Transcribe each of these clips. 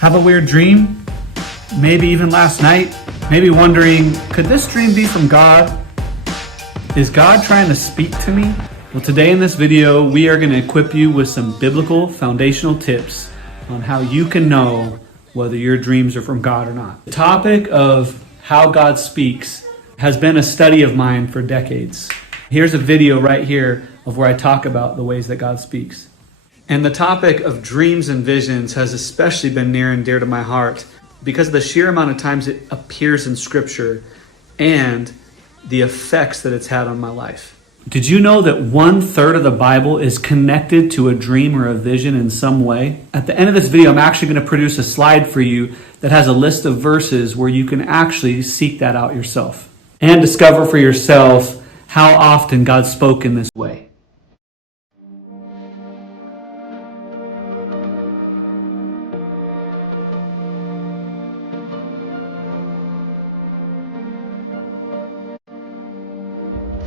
Have a weird dream? Maybe even last night? Maybe wondering, could this dream be from God? Is God trying to speak to me? Well, today in this video, we are going to equip you with some biblical foundational tips on how you can know whether your dreams are from God or not. The topic of how God speaks has been a study of mine for decades. Here's a video right here of where I talk about the ways that God speaks. And the topic of dreams and visions has especially been near and dear to my heart because of the sheer amount of times it appears in Scripture and the effects that it's had on my life. Did you know that 1/3 of the Bible is connected to a dream or a vision in some way? At the end of this video, I'm actually going to produce a slide for you that has a list of verses where you can actually seek that out yourself and discover for yourself how often God spoke in this way.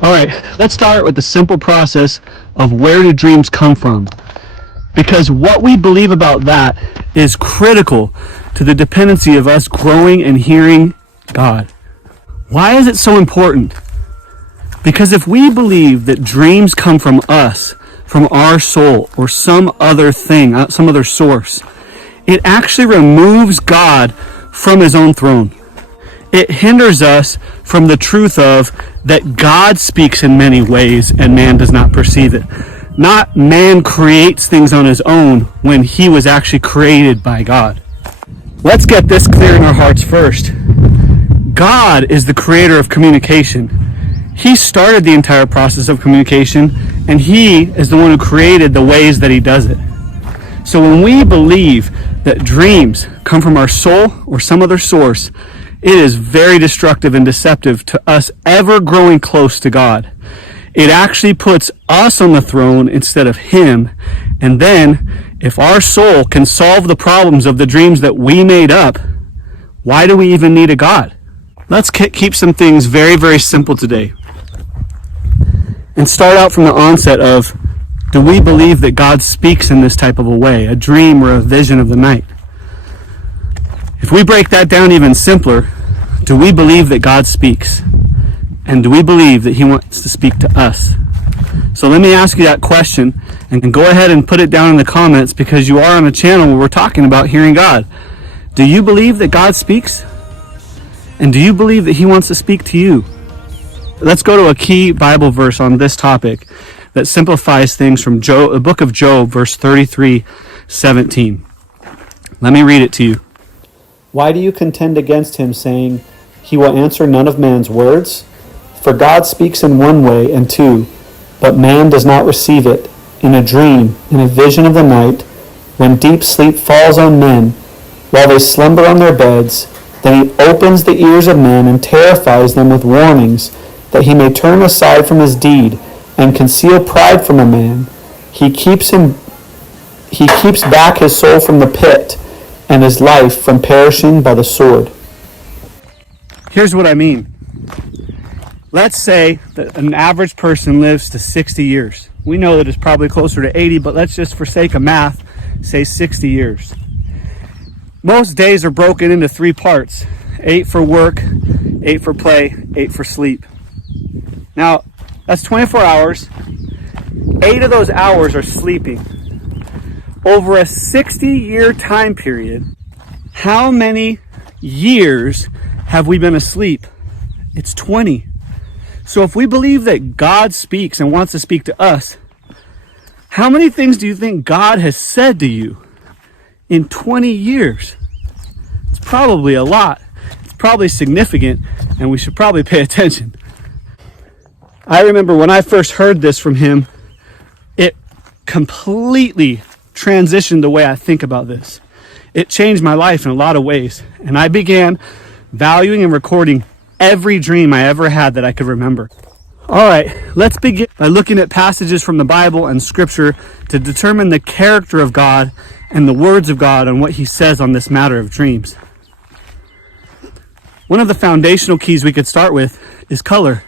All right, let's start with the simple process of where do dreams come from? Because what we believe about that is critical to the dependency of us growing and hearing God. Why is it so important? Because if we believe that dreams come from us, from our soul, or some other thing, some other source, it actually removes God from his own throne. It hinders us from the truth of that God speaks in many ways and man does not perceive it. Not man creates things on his own when he was actually created by God. Let's get this clear in our hearts first. God is the creator of communication. He started the entire process of communication and he is the one who created the ways that he does it. So when we believe that dreams come from our soul or some other source, it is very destructive and deceptive to us ever growing close to God. It actually puts us on the throne instead of him. And then, if our soul can solve the problems of the dreams that we made up, why do we even need a God? Let's keep some things very, very simple today. And start out from the onset of, do we believe that God speaks in this type of a way, a dream or a vision of the night? If we break that down even simpler, do we believe that God speaks? And do we believe that he wants to speak to us? So let me ask you that question and go ahead and put it down in the comments because you are on a channel where we're talking about hearing God. Do you believe that God speaks? And do you believe that he wants to speak to you? Let's go to a key Bible verse on this topic that simplifies things from the book of Job, verse 33:17. Let me read it to you. Why do you contend against him, saying, he will answer none of man's words? For God speaks in one way and two, but man does not receive it. In a dream, in a vision of the night, when deep sleep falls on men, while they slumber on their beds, then he opens the ears of men and terrifies them with warnings, that he may turn aside from his deed and conceal pride from a man. He keeps back his soul from the pit, and his life from perishing by the sword. Here's what I mean. Let's say that an average person lives to 60 years. We know that it's probably closer to 80, but let's just, for sake of math, say 60 years. Most days are broken into 3 parts. 8 for work, 8 for play, 8 for sleep. Now, that's 24 hours. 8 of those hours are sleeping. Over a 60-year time period, how many years have we been asleep? It's 20. So if we believe that God speaks and wants to speak to us, how many things do you think God has said to you in 20 years? It's probably a lot. It's probably significant, and we should probably pay attention. I remember when I first heard this from him, it completely transitioned the way I think about this. It changed my life in a lot of ways, and I began valuing and recording every dream I ever had that I could remember. All right, let's begin by looking at passages from the Bible and Scripture to determine the character of God and the words of God and what he says on this matter of dreams. One of the foundational keys we could start with is color.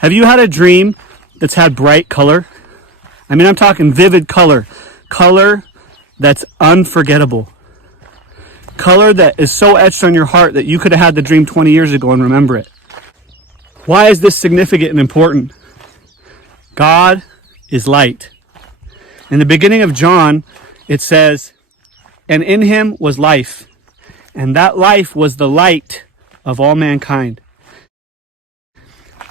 Have you had a dream that's had bright color? I'm talking vivid color. Color that's unforgettable. Color that is so etched on your heart that you could have had the dream 20 years ago and remember it. Why is this significant and important? God is light. In the beginning of John, it says, "And in him was life, and that life was the light of all mankind."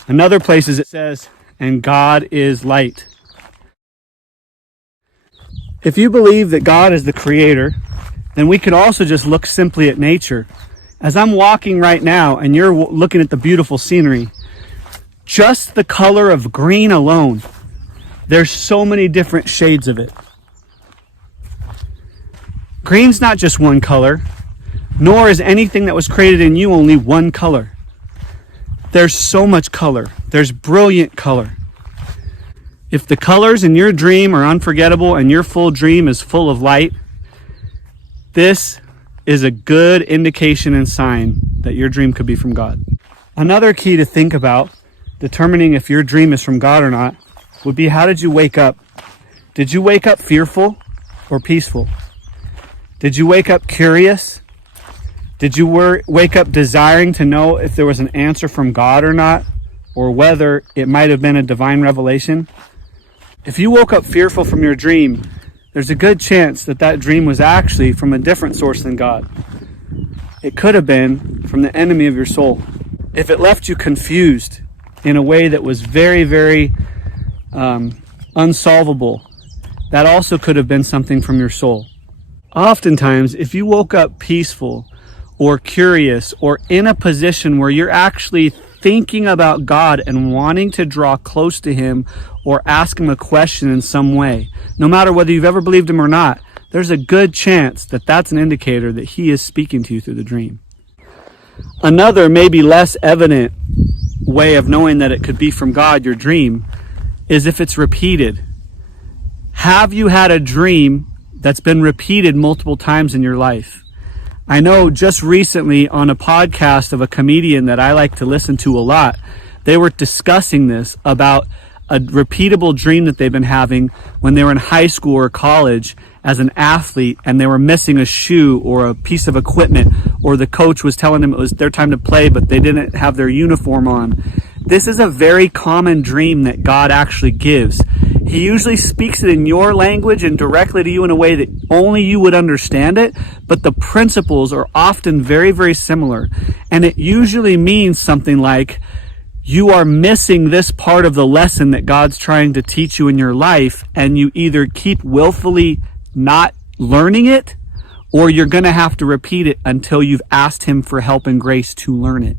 Another places it says, "And God is light." If you believe that God is the creator, then we could also just look simply at nature. As I'm walking right now and you're looking at the beautiful scenery, just the color of green alone, there's so many different shades of it. Green's not just one color, nor is anything that was created in you only one color. There's so much color. There's brilliant color. If the colors in your dream are unforgettable and your full dream is full of light, this is a good indication and sign that your dream could be from God. Another key to think about determining if your dream is from God or not would be, how did you wake up? Did you wake up fearful or peaceful? Did you wake up curious? Did you wake up desiring to know if there was an answer from God or not, or whether it might have been a divine revelation? If you woke up fearful from your dream, there's a good chance that that dream was actually from a different source than God. It could have been from the enemy of your soul. If it left you confused in a way that was very, very unsolvable, that also could have been something from your soul. Oftentimes, if you woke up peaceful or curious or in a position where you're actually thinking about God and wanting to draw close to him or ask him a question in some way, no matter whether you've ever believed him or not, there's a good chance that that's an indicator that he is speaking to you through the dream. Another, maybe less evident way of knowing that it could be from God, your dream, is if it's repeated. Have you had a dream that's been repeated multiple times in your life? I know just recently on a podcast of a comedian that I like to listen to a lot, they were discussing this about a repeatable dream that they've been having when they were in high school or college as an athlete, and they were missing a shoe or a piece of equipment, or the coach was telling them it was their time to play, but they didn't have their uniform on. This is a very common dream that God actually gives. He usually speaks it in your language and directly to you in a way that only you would understand it, but the principles are often very, very similar. And it usually means something like, you are missing this part of the lesson that God's trying to teach you in your life, and you either keep willfully not learning it, or you're going to have to repeat it until you've asked him for help and grace to learn it.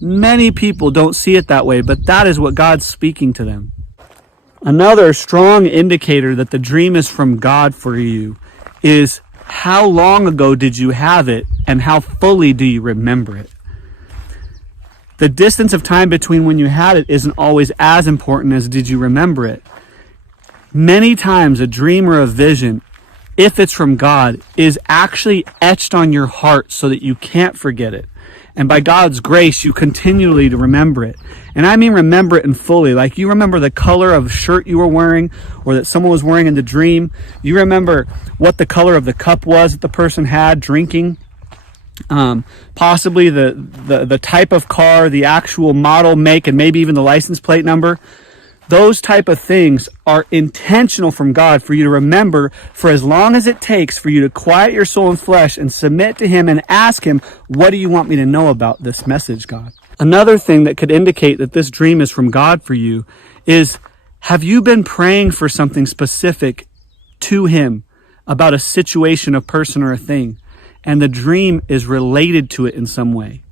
Many people don't see it that way, but that is what God's speaking to them. Another strong indicator that the dream is from God for you is, how long ago did you have it, and how fully do you remember it? The distance of time between when you had it isn't always as important as did you remember it. Many times a dream or a vision, if it's from God, is actually etched on your heart so that you can't forget it. And by God's grace, you continually to remember it. And I mean remember it in fully. Like, you remember the color of a shirt you were wearing, or that someone was wearing in the dream. You remember what the color of the cup was that the person had drinking. Possibly the type of car, the actual model, make, and maybe even the license plate number. Those type of things are intentional from God for you to remember for as long as it takes for you to quiet your soul and flesh and submit to him and ask him, what do you want me to know about this message, God? Another thing that could indicate that this dream is from God for you is, have you been praying for something specific to him about a situation, a person, or a thing, and the dream is related to it in some way?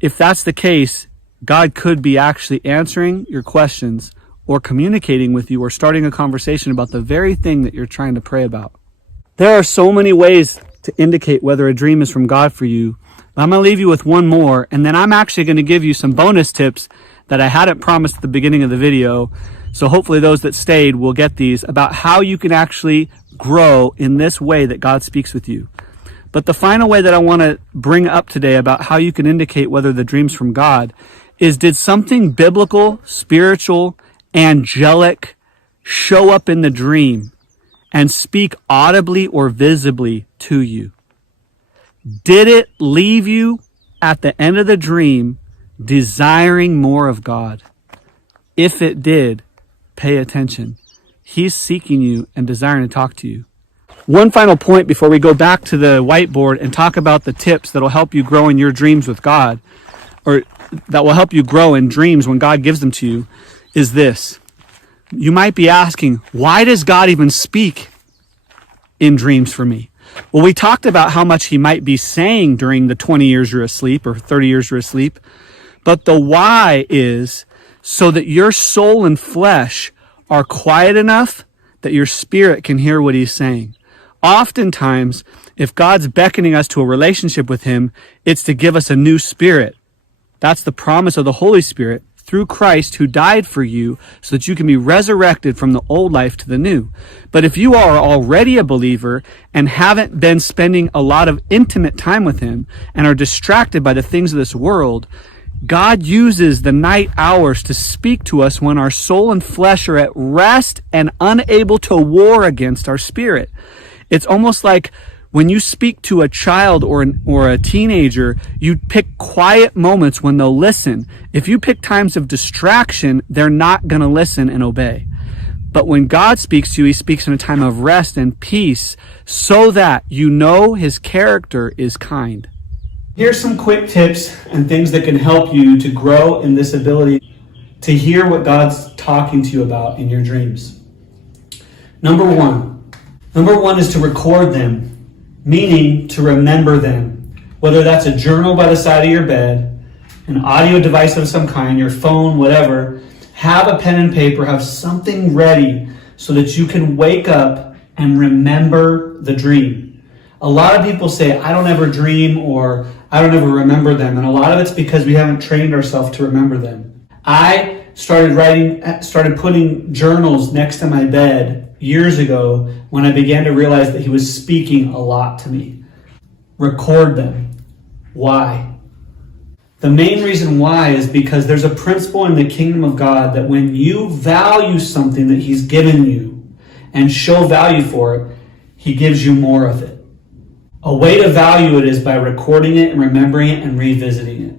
If that's the case, God could be actually answering your questions or communicating with you or starting a conversation about the very thing that you're trying to pray about. There are so many ways to indicate whether a dream is from God for you. But I'm going to leave you with one more, and then I'm actually going to give you some bonus tips that I hadn't promised at the beginning of the video. So hopefully those that stayed will get these, about how you can actually grow in this way that God speaks with you. But the final way that I want to bring up today about how you can indicate whether the dream's from God is, did something biblical, spiritual, angelic show up in the dream and speak audibly or visibly to you? Did it leave you at the end of the dream desiring more of God? If it did, pay attention. He's seeking you and desiring to talk to you. One final point before we go back to the whiteboard and talk about the tips that will help you grow in your dreams with God, or that will help you grow in dreams when God gives them to you, is this. You might be asking, why does God even speak in dreams for me? Well, we talked about how much he might be saying during the 20 years you're asleep or 30 years you're asleep. But the why is so that your soul and flesh are quiet enough that your spirit can hear what he's saying. Oftentimes, if God's beckoning us to a relationship with him, it's to give us a new spirit. That's the promise of the Holy Spirit through Christ who died for you so that you can be resurrected from the old life to the new. But if you are already a believer and haven't been spending a lot of intimate time with him and are distracted by the things of this world, God uses the night hours to speak to us when our soul and flesh are at rest and unable to war against our spirit. It's almost like when you speak to a child or a teenager, you pick quiet moments when they'll listen. If you pick times of distraction, they're not going to listen and obey. But when God speaks to you, he speaks in a time of rest and peace so that you know his character is kind. Here's some quick tips and things that can help you to grow in this ability to hear what God's talking to you about in your dreams. Number one is to record them. Meaning to remember them, whether that's a journal by the side of your bed, an audio device of some kind, your phone, whatever. Have a pen and paper, have something ready so that you can wake up and remember the dream. A lot of people say, I don't ever dream or I don't ever remember them. And a lot of it's because we haven't trained ourselves to remember them. I started putting journals next to my bed years ago when I began to realize that he was speaking a lot to me. Record them. Why? The main reason why is because there's a principle in the kingdom of God that when you value something that he's given you and show value for it, he gives you more of it. A way to value it is by recording it and remembering it and revisiting it.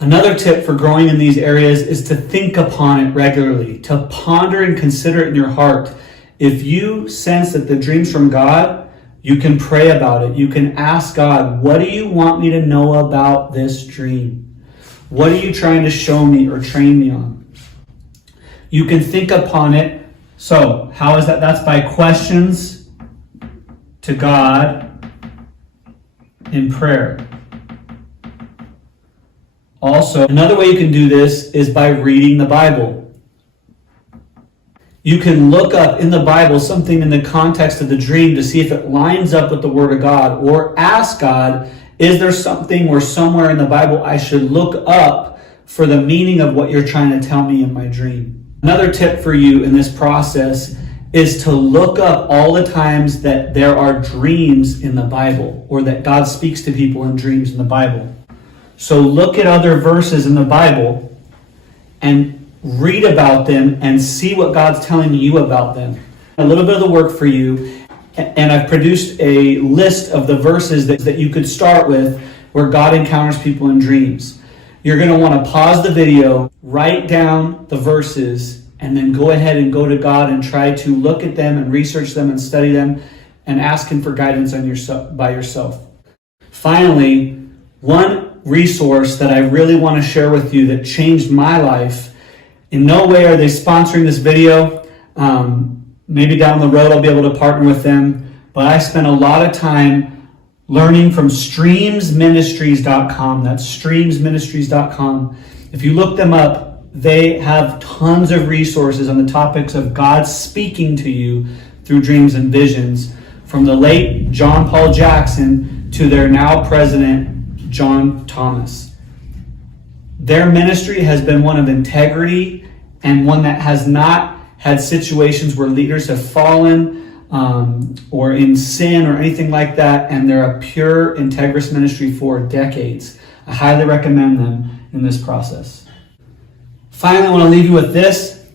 Another tip for growing in these areas is to think upon it regularly, to ponder and consider it in your heart. If you sense that the dream's from God, you can pray about it. You can ask God, what do you want me to know about this dream? What are you trying to show me or train me on? You can think upon it. So, how is that? That's by questions to God in prayer. Also, another way you can do this is by reading the Bible. You can look up in the Bible something in the context of the dream to see if it lines up with the Word of God, or ask God, is there something or somewhere in the Bible I should look up for the meaning of what you're trying to tell me in my dream? Another tip for you in this process is to look up all the times that there are dreams in the Bible, or that God speaks to people in dreams in the Bible. So look at other verses in the Bible and read about them and see what God's telling you about them. A little bit of the work for you, and I've produced a list of the verses that you could start with where God encounters people in dreams. You're going to want to pause the video, write down the verses, and then go ahead and go to God and try to look at them and research them and study them and ask him for guidance by yourself. Finally, one resource that I really want to share with you that changed my life. In no way are they sponsoring this video. Maybe down the road I'll be able to partner with them. But I spent a lot of time learning from streamsministries.com. That's streamsministries.com. If you look them up, they have tons of resources on the topics of God speaking to you through dreams and visions. From the late John Paul Jackson to their now president, John Thomas. Their ministry has been one of integrity and one that has not had situations where leaders have fallen or in sin or anything like that, and they're a pure, integrous ministry for decades. I highly recommend them in this process. Finally, I want to leave you with this.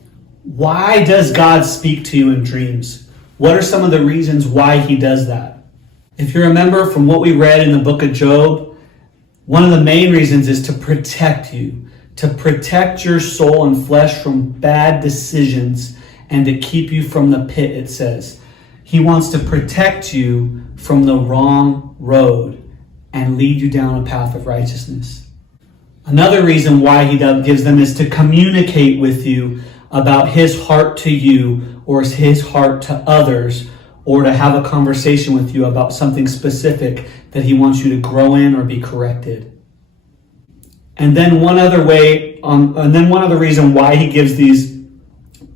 Why does God speak to you in dreams? What are some of the reasons why he does that? If you remember from what we read in the book of Job, one of the main reasons is to protect you, to protect your soul and flesh from bad decisions and to keep you from the pit, it says. He wants to protect you from the wrong road and lead you down a path of righteousness. Another reason why he gives them is to communicate with you about his heart to you or his heart to others, or to have a conversation with you about something specific that he wants you to grow in or be corrected. And then one other reason why he gives these,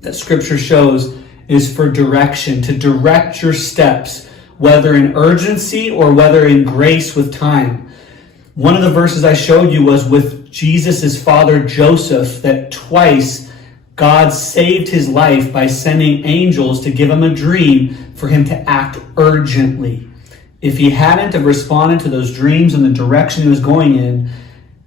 that scripture shows, is for direction, to direct your steps, whether in urgency or whether in grace with time. One of the verses I showed you was with Jesus' father Joseph, that twice God saved his life by sending angels to give him a dream for him to act urgently. If he hadn't have responded to those dreams and the direction he was going in,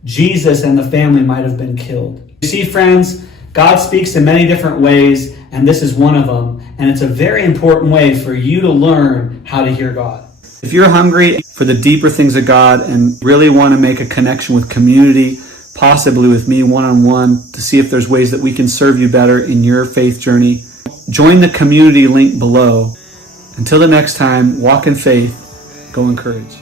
Jesus and the family might have been killed. You see, friends, God speaks in many different ways, and this is one of them. And it's a very important way for you to learn how to hear God. If you're hungry for the deeper things of God and really want to make a connection with community, possibly with me one-on-one, to see if there's ways that we can serve you better in your faith journey, join the community link below. Until the next time, walk in faith, go in courage.